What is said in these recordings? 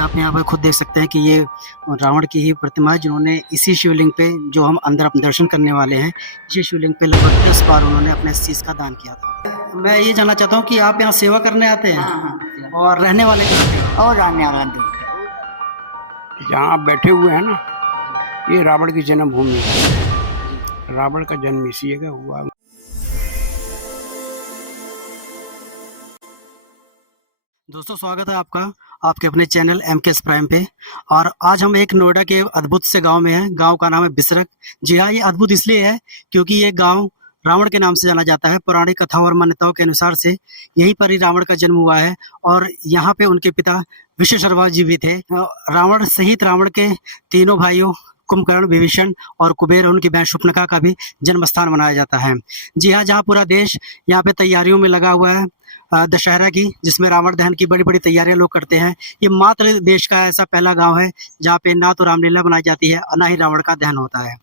आप यहाँ पर खुद देख सकते हैं कि ये रावण की ही प्रतिमा है, जिन्होंने इसी शिवलिंग पे, जो हम अंदर अपने दर्शन करने वाले हैं, इसी शिवलिंग पे लगभग 10 बार उन्होंने अपने शीश का दान किया था। मैं ये जानना चाहता हूँ कि आप यहाँ सेवा करने आते हैं? हाँ। और रहने वाले कहाँ के हो? और आने वाला दूर जहाँ आप बैठे हुए हैं ना, ये रावण की जन्मभूमि है। रावण का जन्म इसी जगह हुआ। दोस्तों, स्वागत है आपका आपके अपने चैनल MKS प्राइम पे। और आज हम एक नोएडा के अद्भुत से गांव में हैं। गांव का नाम है बिसरक। जी हाँ, ये अद्भुत इसलिए है क्योंकि ये गांव रावण के नाम से जाना जाता है। पौराणिक कथाओं और मान्यताओं के अनुसार से यहीं पर ही रावण का जन्म हुआ है और यहाँ पे उनके पिता विश्वशर्मा जी भी थे। रावण सहित रावण के तीनों भाइयों कुंभकर्ण, विभीषण और कुबेर और उनकी बहन शूर्पणखा का भी जन्म स्थान मनाया जाता है। जी हाँ, जहाँ पूरा देश यहाँ पे तैयारियों में लगा हुआ है दशहरा की, जिसमें रावण दहन की बड़ी बड़ी तैयारियां लोग करते हैं। ये मात्र देश का ऐसा पहला गांव है जहाँ पे ना तो रामलीला बनाई जाती है और ना ही रावण का दहन होता है।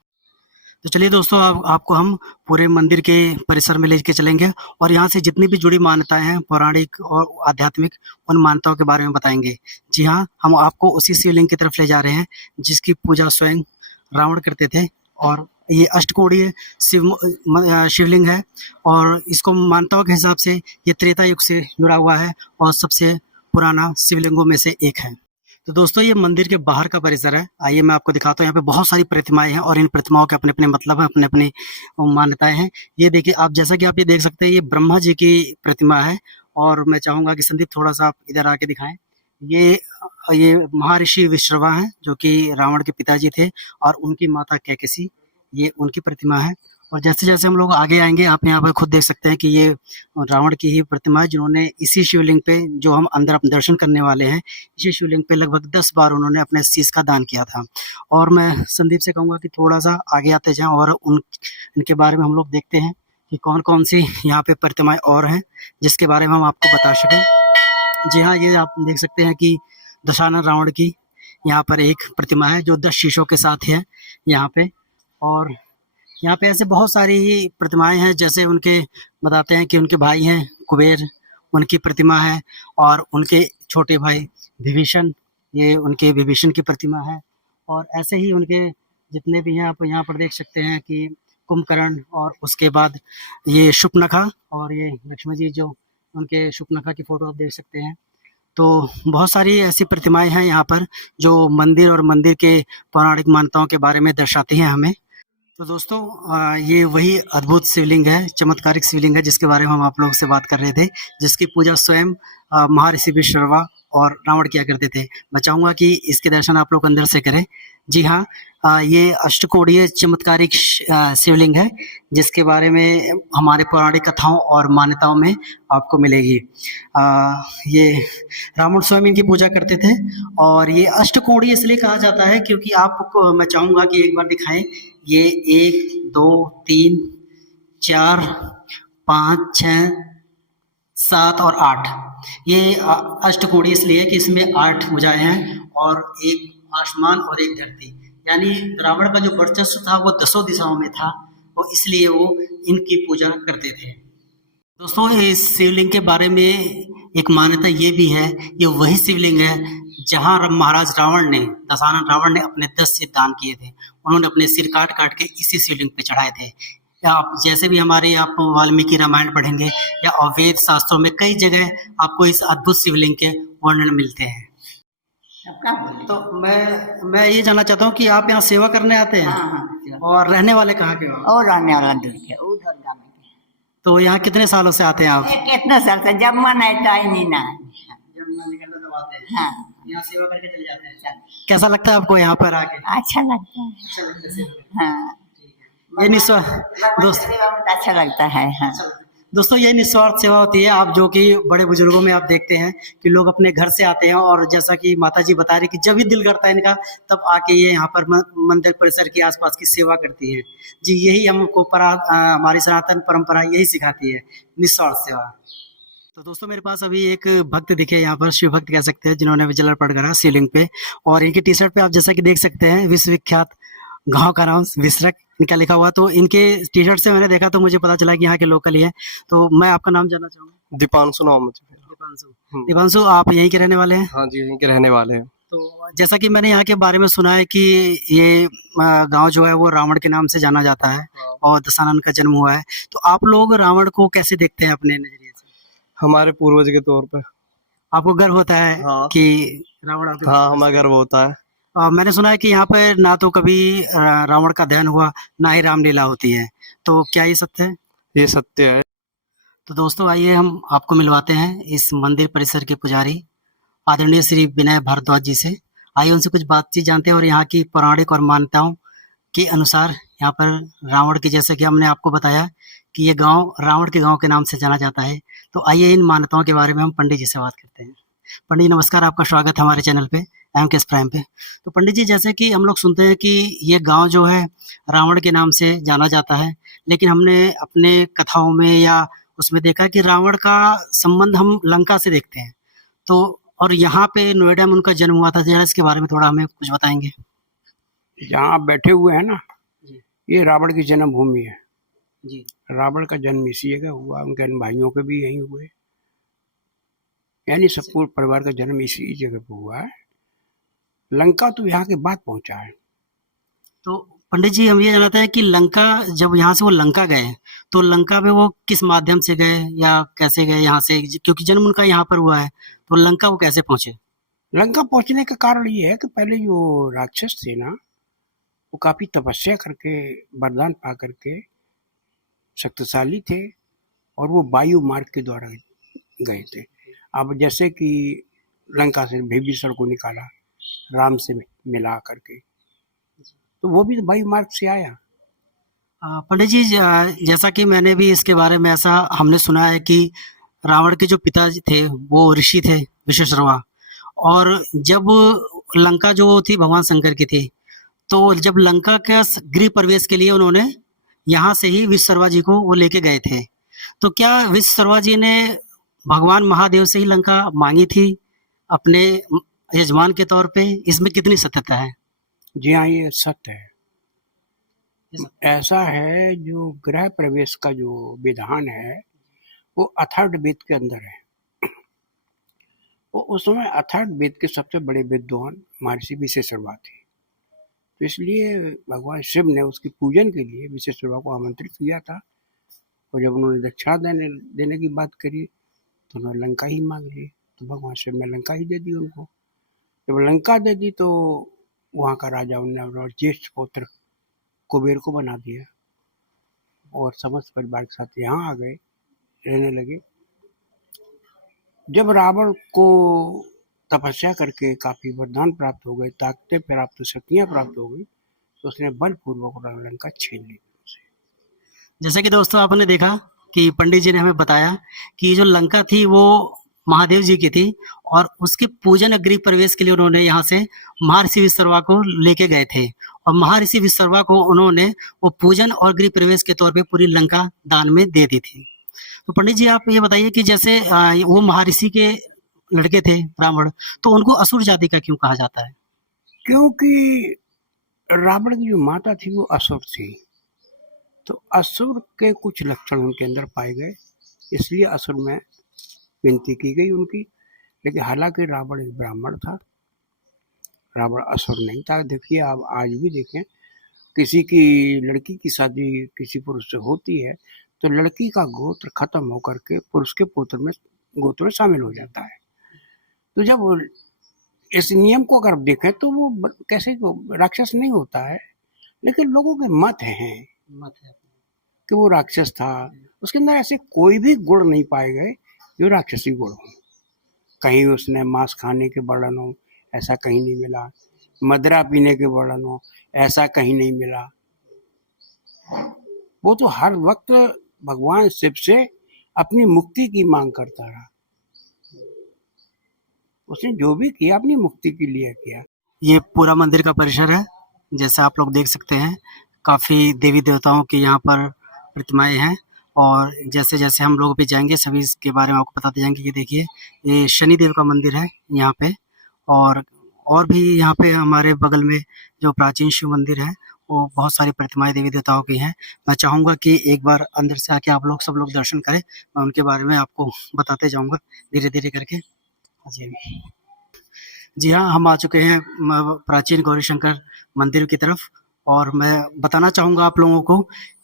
तो चलिए दोस्तों, आपको हम पूरे मंदिर के परिसर में लेके चलेंगे और यहाँ से जितनी भी जुड़ी मान्यताएं हैं, पौराणिक और आध्यात्मिक, उन मान्यताओं के बारे में बताएंगे। जी हाँ, हम आपको उसी शिवलिंग की तरफ ले जा रहे हैं जिसकी पूजा स्वयं रावण करते थे। और ये अष्टकोणीय शिवलिंग है और इसको मान्यताओं के हिसाब से ये त्रेता युग से जुड़ा हुआ है और सबसे पुराना शिवलिंगों में से एक है। तो दोस्तों, ये मंदिर के बाहर का परिसर है। आइए मैं आपको दिखाता हूँ। यहाँ पे बहुत सारी प्रतिमाएं हैं और इन प्रतिमाओं के अपने अपने मतलब हैं, अपने अपने मान्यताएं हैं। ये देखिए, आप जैसा कि आप ये देख सकते हैं, ये ब्रह्मा जी की प्रतिमा है। और मैं चाहूंगा कि संदीप थोड़ा सा आप इधर आके दिखाएं। ये महर्षि विश्रवा हैं, जो कि रावण के पिताजी थे, और उनकी माता कैकसी, ये उनकी प्रतिमा है। और जैसे जैसे हम लोग आगे आएंगे, आप यहाँ पर खुद देख सकते हैं कि ये रावण की ही प्रतिमा है, जिन्होंने इसी शिवलिंग पे, जो हम अंदर अपने दर्शन करने वाले हैं, इसी शिवलिंग पे लगभग 10 बार उन्होंने अपने शीश का दान किया था। और मैं संदीप से कहूँगा कि थोड़ा सा आगे आते जाएं और इनके बारे में हम लोग देखते हैं कि कौन कौन सी यहाँ पे प्रतिमाएं और हैं जिसके बारे में हम आपको बता सकें। जी हाँ, ये आप देख सकते हैं कि दशानन रावण की यहाँ पर एक प्रतिमा है जो 10 शीशों के साथ है यहाँ पे। और यहाँ पे ऐसे बहुत सारी प्रतिमाएं हैं, जैसे उनके बताते हैं कि उनके भाई हैं कुबेर, उनकी प्रतिमा है, और उनके छोटे भाई विभीषण, ये उनके विभीषण की प्रतिमा है। और ऐसे ही उनके जितने भी हैं, आप यहाँ पर देख सकते हैं कि कुंभकर्ण, और उसके बाद ये शूर्पणखा, और ये लक्ष्मण जी, जो उनके शूर्पणखा की फोटो आप देख सकते हैं। तो बहुत सारी ऐसी प्रतिमाएं हैं यहाँ पर जो मंदिर और मंदिर के पौराणिक मान्यताओं के बारे में दर्शाती हैं हमें। तो दोस्तों, ये वही अद्भुत शिवलिंग है, चमत्कारिक शिवलिंग है, जिसके बारे में हम आप लोगों से बात कर रहे थे, जिसकी पूजा स्वयं महर्षि विश्रवा और रावण किया करते थे। मैं चाहूँगा कि इसके दर्शन आप लोग अंदर से करें। जी हाँ, ये अष्टकोणीय चमत्कारिक शिवलिंग है, जिसके बारे में हमारे पौराणिक कथाओं और मान्यताओं में आपको मिलेगी। ये रावण स्वयं इनकी पूजा करते थे। और ये अष्टकोणीय इसलिए कहा जाता है क्योंकि आपको मैं चाहूँगा कि एक बार दिखाएं। ये 1 2 3 4 5 6 7 और 8, ये अष्टकोणीय इसलिए कि इसमें 8 भुजाएं हैं और एक आसमान और एक धरती। यानी रावण का जो वर्चस्व था वो 10 दिशाओं में था, और इसलिए वो इनकी पूजा करते थे। दोस्तों, इस शिवलिंग के बारे में एक मान्यता ये भी है, ये वही शिवलिंग है जहाँ महाराज रावण ने, दशानन रावण ने अपने 10 सिर दान किए थे। उन्होंने अपने सिर काट काट के इसी शिवलिंग पे चढ़ाए थे। आप जैसे भी हमारे आप वाल्मीकि रामायण पढ़ेंगे या वेद शास्त्रों में कई जगह आपको इस अद्भुत शिवलिंग के वर्णन मिलते हैं। तो मैं ये जानना चाहता हूँ कि आप यहाँ सेवा करने आते हैं? हाँ। और रहने वाले कहाँ के हो? और आने वाला दूर के उधर गाँव के। तो यहाँ कितने सालों से आते हैं आप? कितना साल से, जब मन आता ही नहीं ना। जब मन निकलता तब आते हैं। हाँ, यहाँ सेवा करके चले जाते हैं। कैसा लगता है आपको यहाँ पर आके? अच्छा लगता है। अच्छा लगता है सेवा? हाँ, ये निस्वार्थ दोस्त, अच्छा लगता है। हाँ, दोस्तों, ये निस्वार्थ सेवा होती है। आप जो कि बड़े बुजुर्गों में आप देखते हैं कि लोग अपने घर से आते हैं, और जैसा कि माता जी बता रही कि जब भी दिल करता है इनका, तब आके ये यहाँ पर मंदिर परिसर के आसपास की सेवा करती हैं। जी, यही हमको हमारी सनातन परंपरा यही सिखाती है, निस्वार्थ सेवा। तो दोस्तों, मेरे पास अभी एक भक्त दिखे यहाँ पर, शिव भक्त कह सकते हैं, जिन्होंने जल अर्पण करा शिवलिंग पे। और इनकी टी शर्ट पे आप जैसा कि देख सकते हैं, विश्वविख्यात गांव का नाम बिसरक इनका लिखा हुआ। तो इनके टी शर्ट से मैंने देखा तो मुझे पता चला कि यहाँ के लोकल ही है। तो मैं आपका नाम जानना चाहूँगा। दीपांशु नाम मुझे। दीपांशु, आप यहीं के रहने वाले हैं? हाँ जी, यहीं के रहने वाले हैं। तो जैसा कि मैंने यहाँ के बारे में सुना है कि ये गांव जो है वो रावण के नाम से जाना जाता है और दशानन का जन्म हुआ है। तो आप लोग रावण को कैसे देखते हैं अपने नजरिए से? हमारे पूर्वज के तौर पे। आपको गर्व होता है हाँ। कि रावण आपके हाँ, हमें गर्व होता है। मैंने सुना है कि यहाँ पर ना तो कभी रावण का दहन हुआ, ना ही रामलीला होती है। तो क्या ये सत्य है? ये सत्य है। तो दोस्तों आइए हम आपको मिलवाते हैं इस मंदिर परिसर के पुजारी आदरणीय श्री विनय भारद्वाज जी से। आइए उनसे कुछ बातचीत जानते हैं और यहाँ की पौराणिक और मान्यताओं के अनुसार यहाँ पर रावण की, जैसे कि हमने आपको बताया कि ये गांव रावण के गांव के नाम से जाना जाता है। तो आइए इन मान्यताओं के बारे में हम पंडित जी से बात करते हैं। पंडित जी नमस्कार, आपका स्वागत है हमारे चैनल पे एमकेएस प्राइम पे। तो पंडित जी, जैसे कि हम लोग सुनते हैं कि ये गांव जो है रावण के नाम से जाना जाता है, लेकिन हमने अपने कथाओं में या उसमें देखा कि रावण का संबंध हम लंका से देखते हैं। तो और यहाँ पे नोएडा में उनका जन्म हुआ था, जरा इसके बारे में थोड़ा हमें कुछ बताएंगे? जहाँ आप बैठे हुए हैं ना, जी ये रावण की जन्मभूमि है। जी रावण का जन्म इसी जगह हुआ, उनके अन्य भाइयों के भी यहीं हुए, यानी सब पूरे परिवार का जन्म इसी जगह पे हुआ है। लंका तो यहाँ के बाद पहुंचा है। तो पंडित जी, हम ये जानते हैं कि लंका, जब यहाँ से वो लंका गए तो लंका में वो किस माध्यम से गए या कैसे गए यहाँ से, क्योंकि जन्म उनका यहाँ पर हुआ है, तो लंका वो कैसे पहुंचे? लंका पहुंचने का कारण ये है कि पहले जो राक्षस थे ना, वो काफी तपस्या करके वरदान पा करके शक्तिशाली थे और वो वायु मार्ग के द्वारा गए थे। अब जैसे कि लंका से विभीषण को निकाला राम से मिला करके, तो वो भी वायु मार्ग से आया। पंडित जी, जैसा कि मैंने भी इसके बारे में ऐसा हमने सुना है कि रावण के जो पिताजी थे वो ऋषि थे विश्वेश्वरवा, और जब लंका जो थी भगवान शंकर की थी, तो जब लंका का गृह प्रवेश के लिए उन्होंने यहाँ से ही विश्वकर्मा जी को वो लेके गए थे। तो क्या विश्वकर्मा जी ने भगवान महादेव से ही लंका मांगी थी अपने यजमान के तौर पे? इसमें कितनी सत्यता है? जी हाँ, ये सत्य है। ऐसा है, जो गृह प्रवेश का जो विधान है वो अथर्ववेद के अंदर है। वो उस समय अथर्ववेद के सबसे बड़े विद्वान महर्षि विश्वेश्वरवा थे, तो इसलिए भगवान शिव ने उसकी पूजन के लिए विश्वेश्वरवा को आमंत्रित किया था। और जब उन्होंने दक्षिणा देने की बात करी तो उन्होंने लंका ही मांग ली, तो भगवान शिव ने लंका ही दे दी उनको। जब लंका दे दी तो वहाँ का राजा उन्होंने ज्येष्ठ पुत्र कुबेर को बना दिया और समस्त परिवार के साथ यहाँ आ गए, रहने लगे। जब रावण को तपस्या करके काफी वरदान प्राप्त हो गए, ताकतें प्राप्त, शक्तियां प्राप्त हो गई, तो उसने बलपूर्वक लंका छीन ली। जैसे कि दोस्तों आपने देखा कि पंडित जी ने हमें बताया कि जो लंका थी वो महादेव जी की थी, और उसके पूजन और गृह प्रवेश के लिए उन्होंने यहाँ से महर्षि विश्वकर्मा को लेके गए थे, और महर्षि विश्वकर्मा को उन्होंने वो पूजन और गृह प्रवेश के तौर पे पूरी लंका दान में दे दी थी। तो पंडित जी आप ये बताइए कि जैसे वो महर्षि के लड़के थे रावण, तो उनको असुर जाति का क्यों कहा जाता है? क्योंकि रावण की जो माता थी वो असुर थी, तो असुर के कुछ लक्षण उनके अंदर पाए गए, इसलिए असुर में गिनती की गई उनकी। लेकिन हालांकि रावण एक ब्राह्मण था, रावण असुर नहीं था। देखिए, आप आज भी देखें, किसी की लड़की की शादी किसी पुरुष से होती है तो लड़की का गोत्र खत्म होकर के पुरुष के गोत्र में शामिल हो जाता है। तो जब इस नियम को अगर देखें तो वो कैसे राक्षस नहीं होता है, लेकिन लोगों के मत है कि वो राक्षस था। उसके अंदर ऐसे कोई भी गुण नहीं पाए गए जो राक्षसी गुण हो। कहीं उसने मांस खाने के वर्णन हो, ऐसा कहीं नहीं मिला। मदिरा पीने के वर्णन हो, ऐसा कहीं नहीं मिला। वो तो हर वक्त भगवान शिव से अपनी मुक्ति की मांग करता रहा। उसने जो भी किया अपनी मुक्ति के लिए किया। ये पूरा मंदिर का परिसर है, जैसे आप लोग देख सकते हैं, काफी देवी देवताओं की यहाँ पर प्रतिमाएं हैं, और जैसे जैसे हम लोग भी जाएंगे सभी इसके बारे में आपको बताते जाएंगे। ये देखिए, ये शनिदेव का मंदिर है यहाँ पे, और भी यहाँ पे हमारे बगल में जो प्राचीन शिव मंदिर है वो बहुत सारी प्रतिमाएं देवी देवताओं की हैं। मैं चाहूँगा कि एक बार अंदर से आके आप लोग सब लोग दर्शन करें, मैं उनके बारे में आपको बताते जाऊँगा धीरे धीरे करके। जी, जी हाँ, हम आ चुके हैं प्राचीन गौरी शंकर मंदिर की तरफ। और मैं बताना चाहूँगा आप लोगों को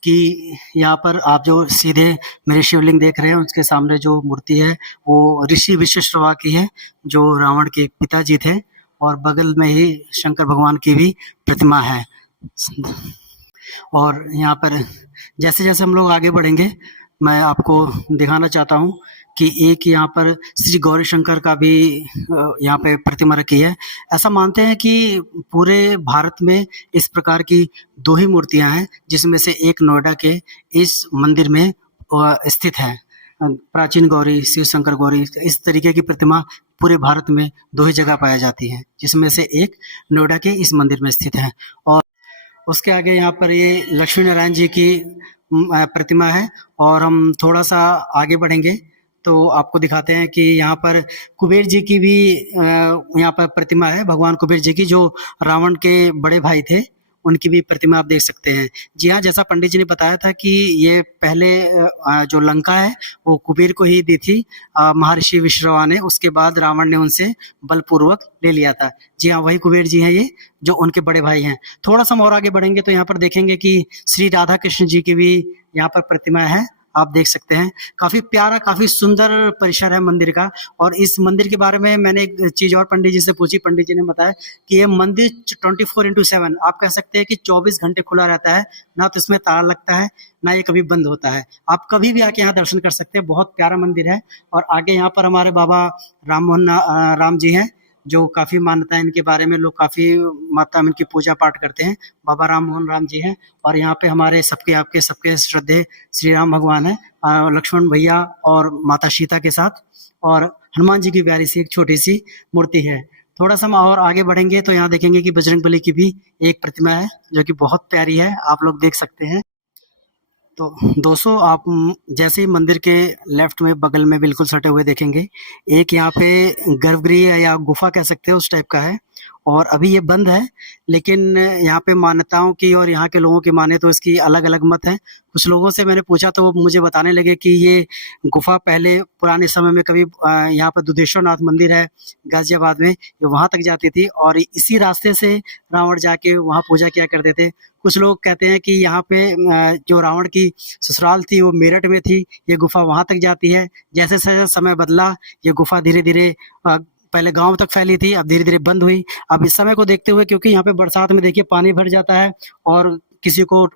कि यहाँ पर आप जो सीधे मेरे शिवलिंग देख रहे हैं, उसके सामने जो मूर्ति है वो ऋषि वशिष्ठवा की है, जो रावण के पिताजी थे। और बगल में ही शंकर भगवान की भी प्रतिमा है। और यहाँ पर जैसे जैसे हम लोग आगे बढ़ेंगे, मैं आपको दिखाना चाहता हूँ कि एक यहाँ पर श्री गौरी शंकर का भी यहाँ पे प्रतिमा रखी है। ऐसा मानते हैं कि पूरे भारत में इस प्रकार की 2 ही मूर्तियाँ हैं, जिसमें से एक नोएडा के इस मंदिर में स्थित है। प्राचीन गौरी, शिव शंकर गौरी, इस तरीके की प्रतिमा पूरे भारत में 2 ही जगह पाई जाती है, जिसमें से एक नोएडा के इस मंदिर में स्थित है। और उसके आगे यहाँ पर ये लक्ष्मी नारायण जी की प्रतिमा है। और हम थोड़ा सा आगे बढ़ेंगे तो आपको दिखाते हैं कि यहाँ पर कुबेर जी की भी यहाँ पर प्रतिमा है, भगवान कुबेर जी की, जो रावण के बड़े भाई थे, उनकी भी प्रतिमा आप देख सकते हैं। जी हाँ, जैसा पंडित जी ने बताया था कि ये पहले जो लंका है वो कुबेर को ही दी थी महर्षि विश्रवा ने, उसके बाद रावण ने उनसे बलपूर्वक ले लिया था। जी हाँ, वही कुबेर जी हैं ये, जो उनके बड़े भाई हैं। थोड़ा सा हम और आगे बढ़ेंगे तो यहाँ पर देखेंगे कि श्री राधा कृष्ण जी की भी यहाँ पर प्रतिमा है, आप देख सकते हैं। काफी प्यारा, काफी सुंदर परिसर है मंदिर का। और इस मंदिर के बारे में मैंने एक चीज और पंडित जी से पूछी, पंडित जी ने बताया कि ये मंदिर 24x7, आप कह सकते हैं कि 24 घंटे खुला रहता है, ना तो इसमें ताला लगता है, ना ये कभी बंद होता है। आप कभी भी आके यहाँ दर्शन कर सकते हैं, बहुत प्यारा मंदिर है। और आगे यहाँ पर हमारे बाबा राम जी हैं, जो काफी मान्यता है इनके बारे में, लोग काफी मात्रा में इनकी पूजा पाठ करते हैं। बाबा राम जी हैं। और यहाँ पे हमारे सबके आपके सबके श्रद्धेय श्री राम भगवान है, लक्ष्मण भैया और माता सीता के साथ। और हनुमान जी की प्यारी सी एक छोटी सी मूर्ति है। थोड़ा सा हम और आगे बढ़ेंगे तो यहाँ देखेंगे कि बजरंगबली की भी एक प्रतिमा है, जो कि बहुत प्यारी है, आप लोग देख सकते हैं। तो दोस्तों, आप जैसे ही मंदिर के लेफ्ट में बगल में बिल्कुल सटे हुए देखेंगे, एक यहाँ पे गर्भगृह या गुफा कह सकते हैं, उस टाइप का है। और अभी ये बंद है, लेकिन यहाँ पे मान्यताओं की और यहाँ के लोगों की माने तो इसकी अलग अलग मत है। कुछ लोगों से मैंने पूछा तो वो मुझे बताने लगे कि ये गुफा पहले पुराने समय में कभी यहाँ पर दुधेश्वर नाथ मंदिर है गाजियाबाद में, ये वहाँ तक जाती थी और इसी रास्ते से रावण जाके वहाँ पूजा किया करते थे। कुछ लोग कहते हैं कि यहाँ पे जो रावण की ससुराल थी वो मेरठ में थी, ये गुफा वहाँ तक जाती है। जैसे जैसे समय बदला, ये गुफा धीरे धीरे पहले गांव तक फैली थी, अब धीरे धीरे बंद हुई। अब इस समय को देखते हुए, क्योंकि यहाँ पे बरसात में देखिए पानी भर जाता है और किसी को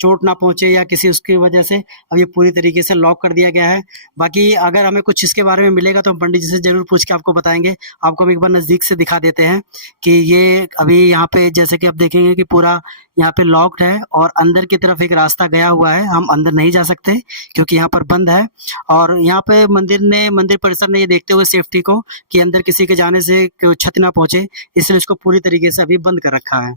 चोट ना पहुंचे या किसी उसकी वजह से अब ये पूरी तरीके से लॉक कर दिया गया है। बाकी अगर हमें कुछ इसके बारे में मिलेगा तो हम पंडित जी से जरूर पूछ के आपको बताएंगे। आपको हम एक बार नज़दीक से दिखा देते हैं कि ये अभी यहाँ पे जैसे कि आप देखेंगे कि पूरा यहाँ पे लॉक्ड है और अंदर की तरफ एक रास्ता गया हुआ है, हम अंदर नहीं जा सकते क्योंकि यहाँ पर बंद है। और यहाँ पे मंदिर परिसर ने ये देखते हुए सेफ्टी को कि अंदर किसी के जाने से क्षति ना पहुंचे, इसलिए इसको पूरी तरीके से अभी बंद कर रखा है।